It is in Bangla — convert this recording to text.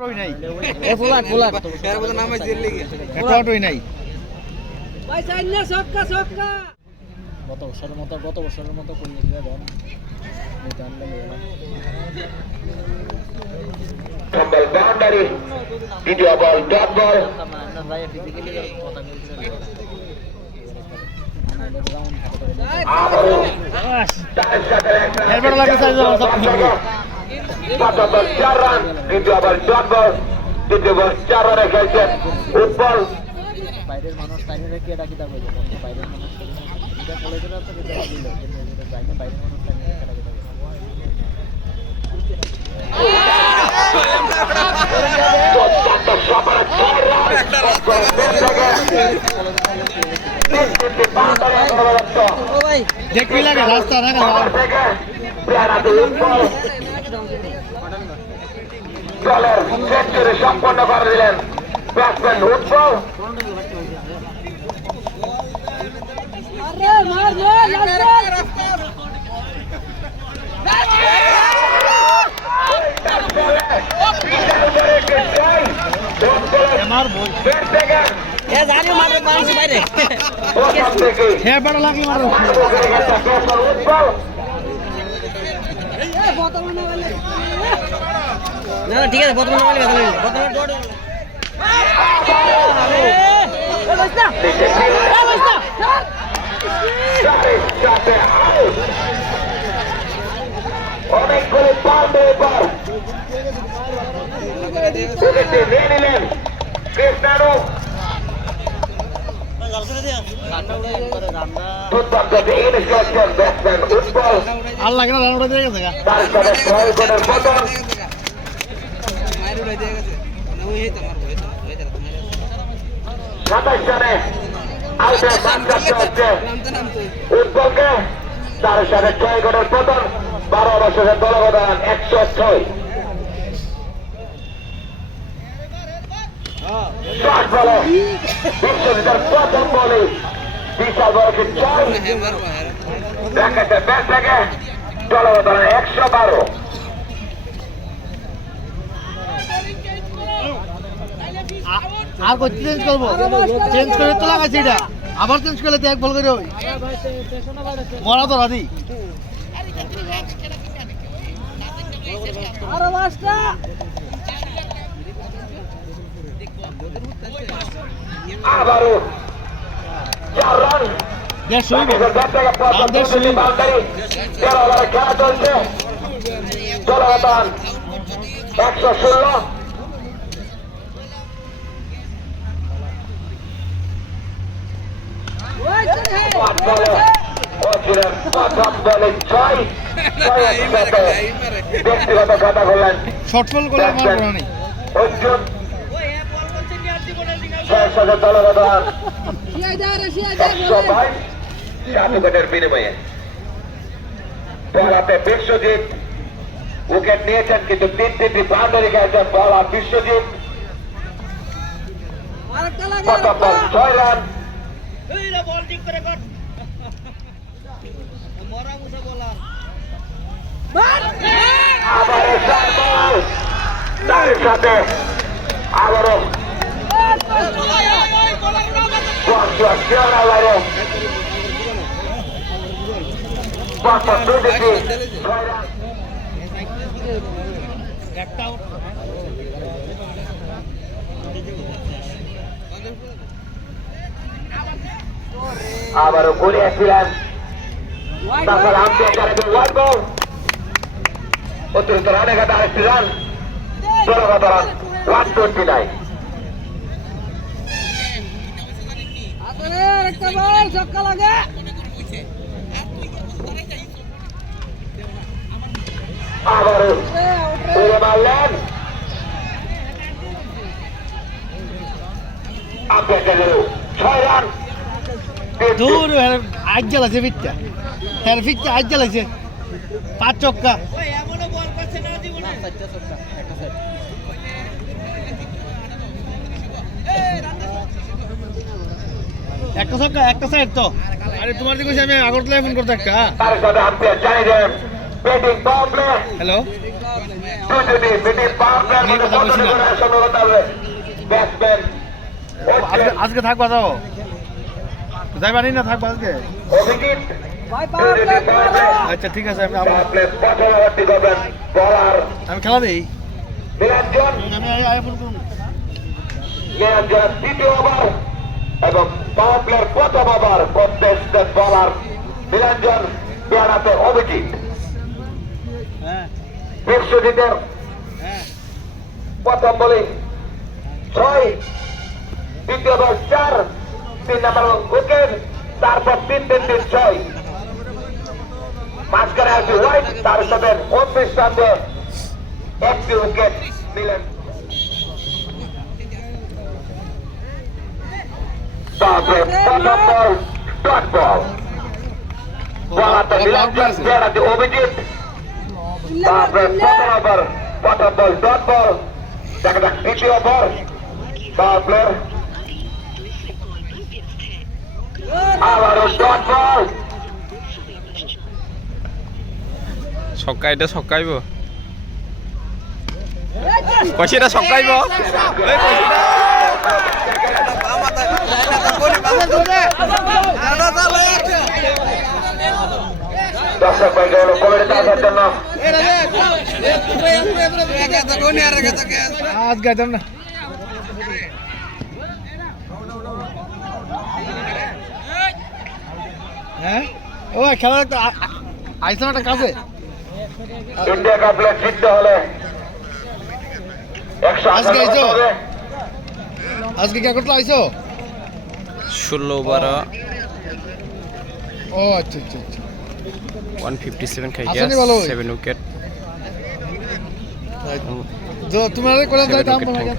অটোই নাই এ ফুলাক ফুলাক এর মধ্যে নামাই জেল লেগে একটা অটোই নাই ভাই চাই না সক্কা সক্কা গত বছরের মতো করে দিয়ে দেন এটা আনলে Campbell boundary. Video ball, dot ball. না ভাই ফিজিক্যালি কথা বলছিলেন এরপর লাগে সাইজ সব Ball 4 run. Video ball, dot ball. Video ball 4 run খেলছেন ফুটবল বাইরের মানুষ টাইমে রেখে এটা কিটা বলবো বাইরের মানুষ এটা কলেজের আছে এটা দিল কিন্তু যাইনে বাইরের মানুষ টাইমে রেখে এটা কিটা দেখবি লাগে রাস্তা না দলের সেঞ্চুরি সম্পন্ন করে দিলেন ব্যাটসম্যান ফুটবল হ্যাঁ বড় লাগে মারো না ঠিক আছে বর্তমানে বলে বর্তমানে ডট অনেকগুলো পাল্টে এবার নিলেন কৃষ্ণানু দুর্দান্ত ইনিংস খেলছেন ব্যাটসম্যান ফুটবল আর লাগে না রান উড়ে দিয়ে গেছে তার সাথে 6 উইকেটের পতন মাইর উড়াই দিয়ে গেছে না ওই হেই তোমার হইতো 27 রানে আউটে বাঁচাতে হচ্ছে ফুটবলকে তার সাথে 6 উইকেটের পতন 12 বছরের দলবদান 106 শট বলে বিশ্বজিতের প্রথম বলে বিশাল বলকে 4 ব্যাকেটে ব্যাট থেকে দলবদান 112 আর কই চেঞ্জ করবো চেঞ্জ করে তো লাগাইছি এটা আবার চেঞ্জ করলে তো এক বল করে ওই মরা তো রাদি আরে বাসটা আবারও 4 রান দেখ শুই আমাদের খেলা চলছে দলবদান 116 ব্যক্তিগত খাতা করলেন শর্টফল করে আমার করা নেই অর্জুন 6 দলবদান 122 উইকেটের বিনিময়ে বলাতে বিশ্বজিৎ উইকেট নিয়েছেন কিন্তু 3টি বাউন্ডারি খেয়েছেন বলা বিশ্বজিৎ প্রথম বল 6 রান আবারও 4 বল তার সাথে আবারও আবারও ঘুরিয়েছিলেন তারপর অতিরিক্ত রানে ঘাটা আরেকটি রান 16 রান 129 আবারও উড়ে মারলেন আপনাদের 6 রান দূর আজ জ্বালাছে ফিটটা হ্যাঁ ফিটটা আজ জ্বালাইছে 5 ছক্কা একটা ছক্কা একটা সাইড তো আরে তোমার দিকে আমি আগরতলায় ফোন করতে একটা তার সাথে আম্পায়ার জানিয়ে দেন ব্যাটিং পাওয়ার প্লে হ্যালো যদি মিডিল পাওয়ার প্লেয়ার আমি এই কথা বলছি না। সম্ভবত হবে ব্যাটসম্যান আজকে থাকবা যাও যাইবা নি না থাকবা আজকে অভিজিৎ যদি পাওয়ার প্লে আচ্ছা ঠিক আছে আমি পাওয়ার প্লে প্রথম ওভারটি করবেন বলার আমি খেলা দিই নিরঞ্জন নিরঞ্জন দ্বিতীয় ওভার এবং পাওয়ার প্লেয়ার প্রথম ওভার কন্টেস্টেড বলার নিরঞ্জন পেয়ারাতে অভিজিৎ বিশ্বজিতের প্রথম বোলিং 6 দ্বিতীয় বল 4 3 নম্বর উইকেট তারপর 3-3-6 মাঝখানে আছে হোয়াইট তার সাথে 29 রান দিয়ে একটি উইকেট নিলেন তারপরে প্রথম বল ডট বল বলাতে নিরঞ্জন পেয়ারাতে অভিজিৎ তারপরে প্রথম ওভার প্রথম বল ডট বল দেখা যাক দ্বিতীয় বল পাওয়ার প্লেয়ার আবারও ডট বল ছক্কা এটা ছক্কাইব কষিটা ছক্কাইব দর্শক ভাই গেল কমেন্টে আসার জন্য আজকে যাইতাম না হ্যাঁ ও খেলা দেখতে আইসলাম একটা কাছে ইন্ডিয়া কাপে জিততে হলে 100 আজকে আইছো? আজকে কে করতে আইছো 16 ও আচ্ছা আচ্ছা আচ্ছা 157 খাইয়া আসেনি ভালো? 7 উইকেট তোমার করে 7 যাইতাম উইকেট